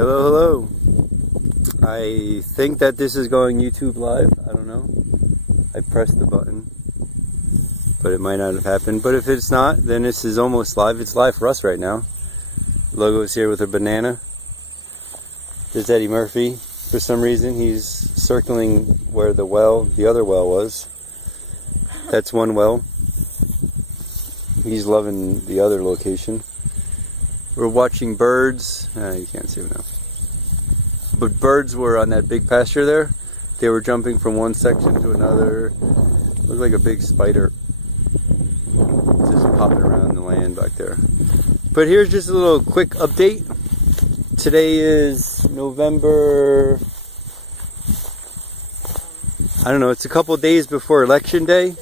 Hello. I think that this is going YouTube live. I don't know. I pressed the button, but it might not have happened. But if it's not, then this is almost live. It's live for us right now. Logo's here with a banana. There's Eddie Murphy. For some reason, he's circling where the other well was. That's one well. He's loving the other location. We're watching birds. You can't see them now. But birds were on that big pasture there. They were jumping from one section to another. Looked like a big spider. Just popping around the land back there. But here's just a little quick update. Today is November... I don't know, it's a couple days before Election Day.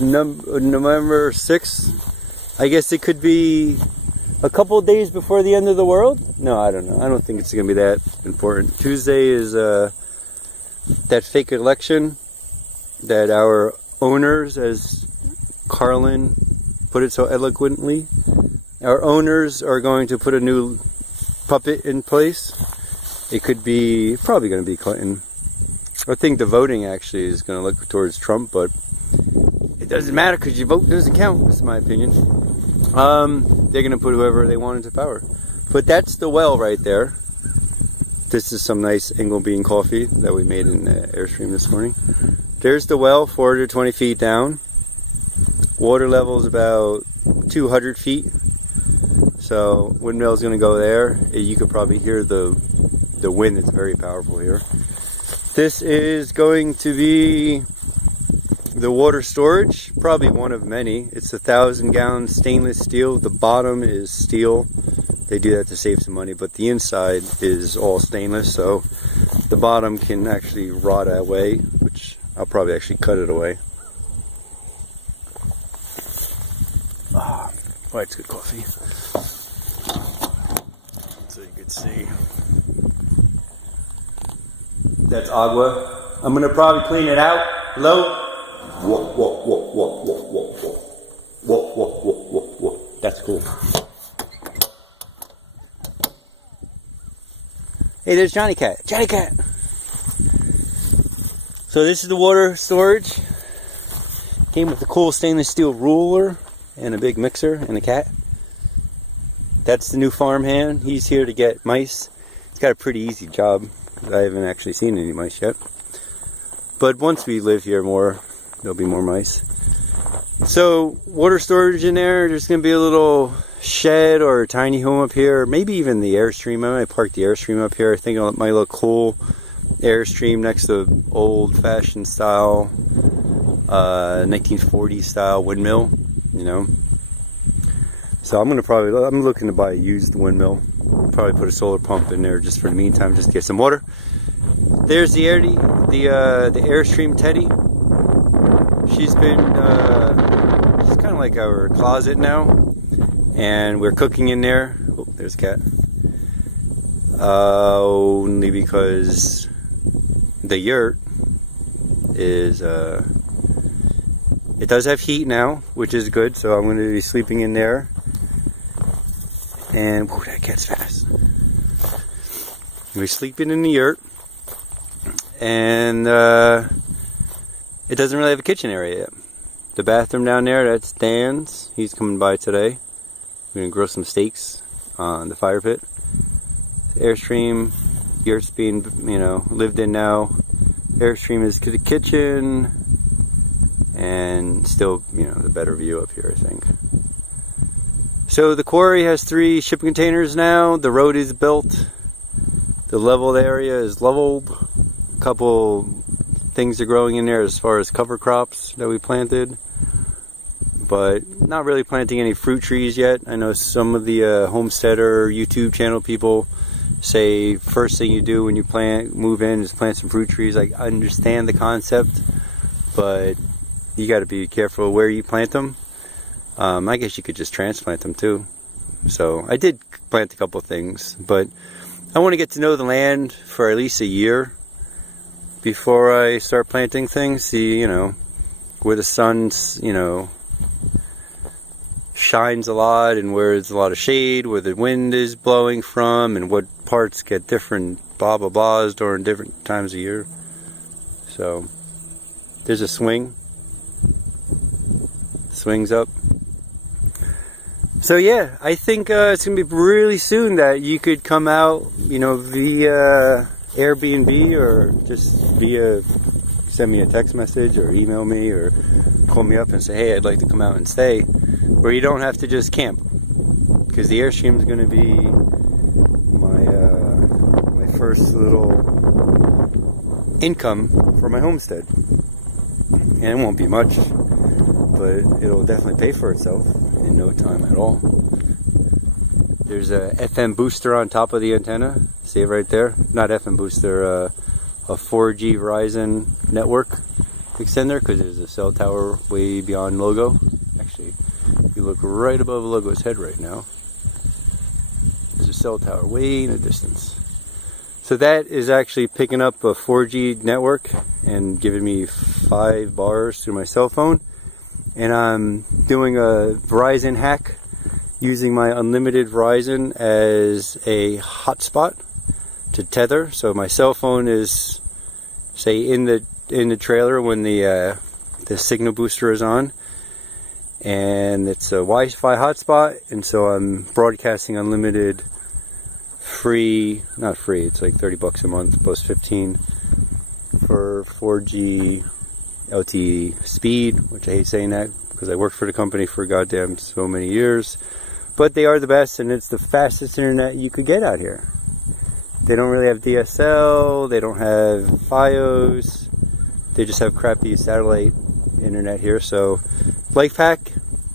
November 6th. I guess it could be a couple days before the end of the world? No, I don't know. I don't think it's going to be that important. Tuesday is that fake election that our owners, as Carlin put it so eloquently, our owners are going to put a new puppet in place. It could be, probably going to be Clinton. I think the voting actually is going to look towards Trump, but it doesn't matter because your vote doesn't count. That's my opinion. They're going to put whoever they want into power. But that's the well right there. This is some nice Engelbean coffee that we made in the Airstream this morning. There's the well, 420 feet down. Water level is about 200 feet. So windmill's going to go there. You could probably hear the wind. It's very powerful here. This is going to be the water storage, probably one of many. It's 1,000-gallon stainless steel. The bottom is steel. They do that to save some money, but the inside is all stainless, so the bottom can actually rot away, which I'll probably actually cut it away. Oh, it's good coffee. So you can see. That's agua. I'm gonna probably clean it out. Hello? Whoa, whoa, whoa, whoa, whoa, whoa, whoa. Whoa, whoa, whoa, whoa, whoa. That's cool. Hey, there's Johnny Cat. Johnny Cat! So this is the water storage. Came with a cool stainless steel ruler and a big mixer and a cat. That's the new farmhand. He's here to get mice. He's got a pretty easy job. I haven't actually seen any mice yet. But once we live here more, there'll be more mice. So, water storage in there. There's going to be a little shed or a tiny home up here. Maybe even the Airstream. I might park the Airstream up here. I think it might look cool. Airstream next to old-fashioned style, 1940s style windmill, you know. So I'm looking to buy a used windmill. Probably put a solar pump in there just for the meantime, just to get some water. There's the Airstream Teddy. She's been, she's kind of like our closet now, and we're cooking in there. Oh, there's a cat. Only because the yurt is, it does have heat now, which is good, so I'm going to be sleeping in there. And, whoa, that cat's fast. We're sleeping in the yurt. And it doesn't really have a kitchen area yet. The bathroom down there, that's Dan's. He's coming by today. We're going to grill some steaks on the fire pit. The Airstream, yurt's being, lived in now. Airstream is to the kitchen. And still, the better view up here, I think. So the quarry has 3 shipping containers now. The road is built. The leveled area is leveled. A couple things are growing in there as far as cover crops that we planted. But not really planting any fruit trees yet. I know some of the homesteader YouTube channel people say first thing you do when you move in is plant some fruit trees. I understand the concept, but you got to be careful where you plant them. I guess you could just transplant them too. So I did plant a couple things, but I want to get to know the land for at least a year before I start planting things. See, where the sun's, shines a lot and where there's a lot of shade, where the wind is blowing from, and what parts get different blah blah blahs during different times of year. So there's a swing. Swings up. So yeah, I think it's gonna be really soon that you could come out, you know, via Airbnb or just via send me a text message or email me or call me up and say, hey, I'd like to come out and stay, where you don't have to just camp, because the Airstream is going to be my first little income for my homestead, and it won't be much, but it'll definitely pay for itself in no time at all. There's a FM booster on top of the antenna. See it right there? Not FM booster, a 4G Verizon network extender, because there's a cell tower way beyond Logo. Actually, if you look right above Logo's head right now, there's a cell tower way in the distance. So that is actually picking up a 4G network and giving me 5 bars through my cell phone. And I'm doing a Verizon hack using my unlimited Verizon as a hotspot to tether. So my cell phone is, say, in the trailer when the signal booster is on, and it's a Wi-Fi hotspot, and so I'm broadcasting unlimited, free, not free, it's like $30 a month plus 15 for 4G LTE speed, which I hate saying that because I worked for the company for goddamn so many years, but they are the best, and it's the fastest internet you could get out here. They don't really have DSL, they don't have FiOS, they just have crappy satellite internet here. So life hack,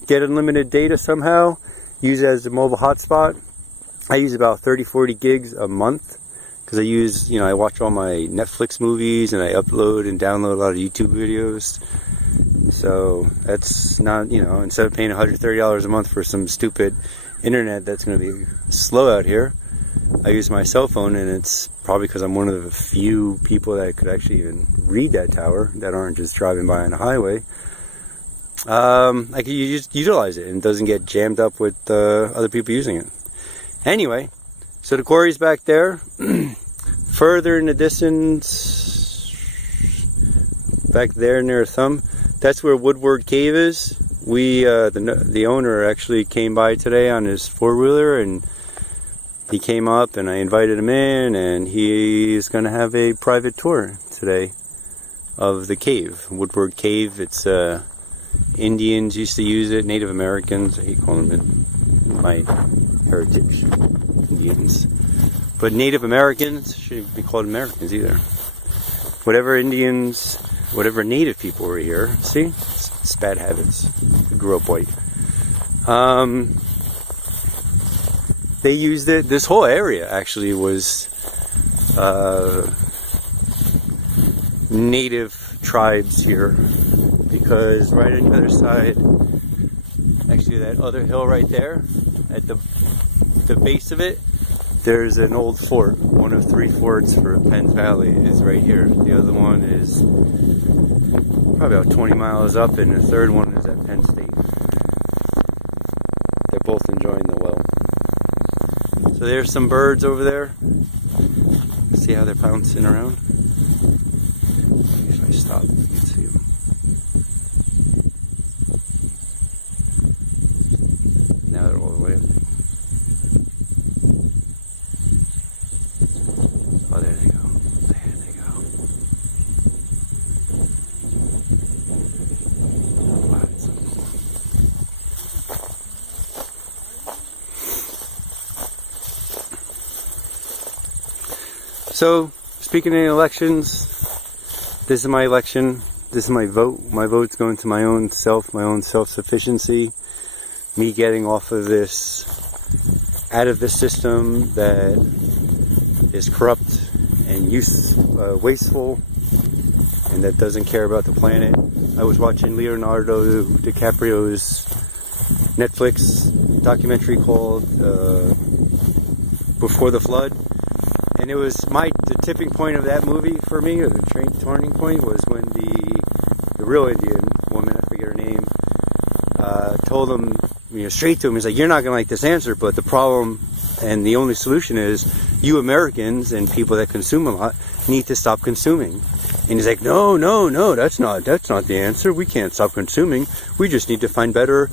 get unlimited data somehow, use it as a mobile hotspot. I use about 30-40 gigs a month because I use, you know, I watch all my Netflix movies and I upload and download a lot of YouTube videos. So that's not, you know, instead of paying $130 a month for some stupid internet that's going to be slow out here, I use my cell phone, and it's probably because I'm one of the few people that could actually even read that tower that aren't just driving by on the highway. I could just utilize it and it doesn't get jammed up with other people using it. Anyway, so the quarry's back there. Further in the distance, back there near Thumb, that's where Woodward Cave is. We, the owner actually came by today on his 4-wheeler, and he came up and I invited him in, and he's going to have a private tour today of the cave, Woodward Cave. It's Indians used to use it, Native Americans, I hate calling them my heritage Indians, but Native Americans shouldn't be called Americans either. Whatever Indians, whatever Native people were here, see, it's bad habits. I grew up white. They used it. This whole area actually was native tribes here, because right on the other side, actually that other hill right there, at the base of it, there's an old fort. One of 3 forts for Penns Valley is right here. The other one is probably about 20 miles up, and the third one is at Penn State. They're both enjoying the well. So there's some birds over there. See how they're bouncing around? If I stop, you can see them. Now they're all the way up there. Oh, there they go. There they go. Wow, that's so cool. So, speaking of elections, this is my election. This is my vote. My vote's going to my own self-sufficiency. Me getting off of this, out of this system that is corrupt and wasteful, and that doesn't care about the planet. I was watching Leonardo DiCaprio's Netflix documentary called Before the Flood. And it was the tipping point of that movie for me, or the turning point, was when the real Indian woman, I forget her name, told him, straight to him. He's like, you're not going to like this answer, but the problem and the only solution is you Americans and people that consume a lot need to stop consuming. And he's like, no, that's not the answer. We can't stop consuming. We just need to find better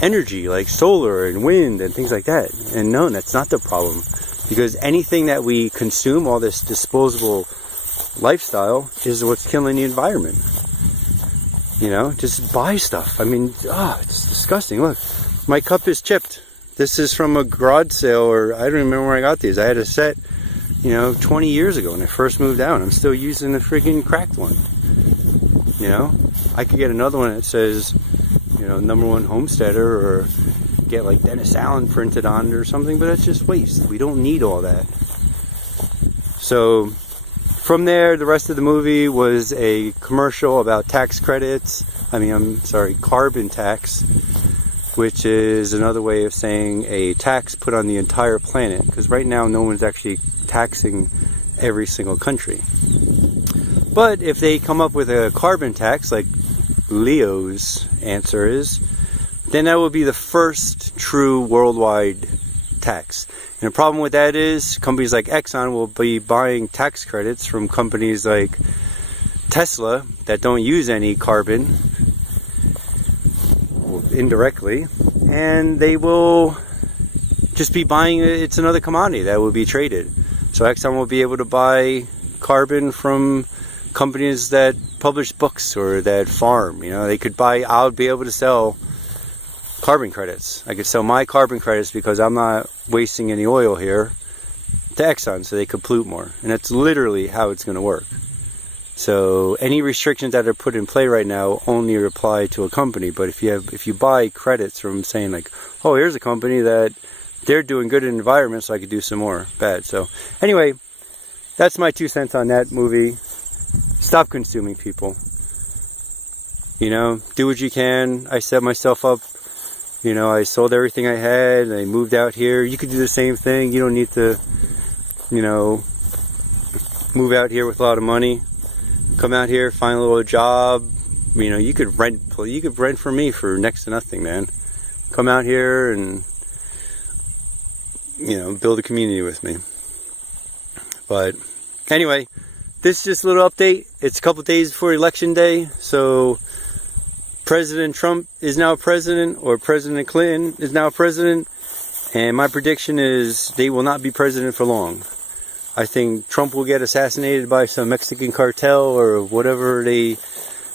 energy like solar and wind and things like that. And no, that's not the problem. Because anything that we consume, all this disposable lifestyle, is what's killing the environment. Just buy stuff. I mean, it's disgusting. Look, my cup is chipped. This is from a garage sale, or I don't remember where I got these. I had a set, 20 years ago when I first moved out. I'm still using the freaking cracked one. I could get another one that says, #1 homesteader, or get like Dennis Allen printed on it or something, but that's just waste. We don't need all that. So from there, the rest of the movie was a commercial about tax credits. Carbon tax, which is another way of saying a tax put on the entire planet, because right now no one's actually taxing every single country. But if they come up with a carbon tax, like Leo's answer is, then that will be the first true worldwide tax. And the problem with that is companies like Exxon will be buying tax credits from companies like Tesla that don't use any carbon, indirectly, and they will just be buying it. It's another commodity that will be traded. So Exxon will be able to buy carbon from companies that publish books or that farm. They could buy, I would be able to sell carbon credits. I could sell my carbon credits because I'm not wasting any oil here to Exxon, so they could pollute more. And that's literally how it's going to work. So any restrictions that are put in play right now only apply to a company. But if you buy credits from saying like, oh, here's a company that they're doing good in the environment, so I could do some more bad. So anyway, that's my 2 cents on that movie. Stop consuming, people. Do what you can. I set myself up. I sold everything I had. I moved out here. You could do the same thing. You don't need to, move out here with a lot of money. Come out here, find a little job. You could rent for me for next to nothing, man. Come out here and, build a community with me. But anyway, this is just a little update. It's a couple days before Election Day, so President Trump is now president, or President Clinton is now president, and my prediction is they will not be president for long. I think Trump will get assassinated by some Mexican cartel or whatever they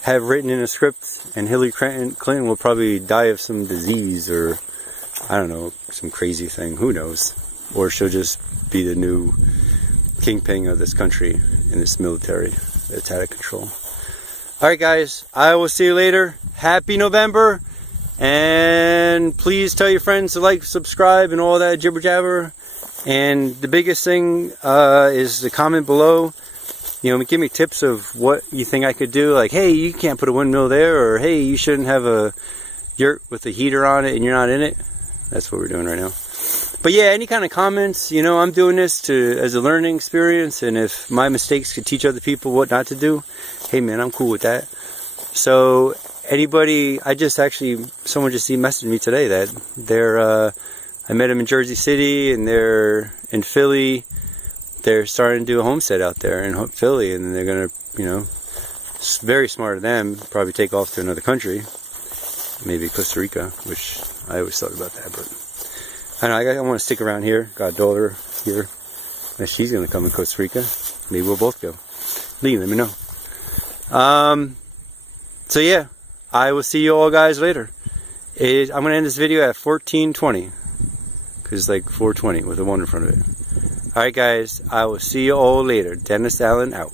have written in a script, and Hillary Clinton will probably die of some disease or, I don't know, some crazy thing. Who knows? Or she'll just be the new kingpin of this country in this military that's out of control. Alright guys, I will see you later. Happy November, and please tell your friends to like, subscribe, and all that jibber jabber. And the biggest thing is the comment below. Give me tips of what you think I could do. Like, hey, you can't put a windmill there, or hey, you shouldn't have a yurt with a heater on it and you're not in it. That's what we're doing right now. But yeah, any kind of comments. I'm doing this as a learning experience, and if my mistakes could teach other people what not to do, hey man, I'm cool with that. So anybody, someone just messaged me today that I met them in Jersey City, and they're in Philly. They're starting to do a homestead out there in Philly, and they're going to, very smart of them, probably take off to another country, maybe Costa Rica, which I always thought about that, but I don't know, I want to stick around here. Got a daughter here, and she's going to come to Costa Rica. Maybe we'll both go. Lee, let me know. So yeah, I will see you all guys later. I'm going to end this video at 14:20. Because it's like 420 with a 1 in front of it. Alright guys, I will see you all later. Dennis Allen out.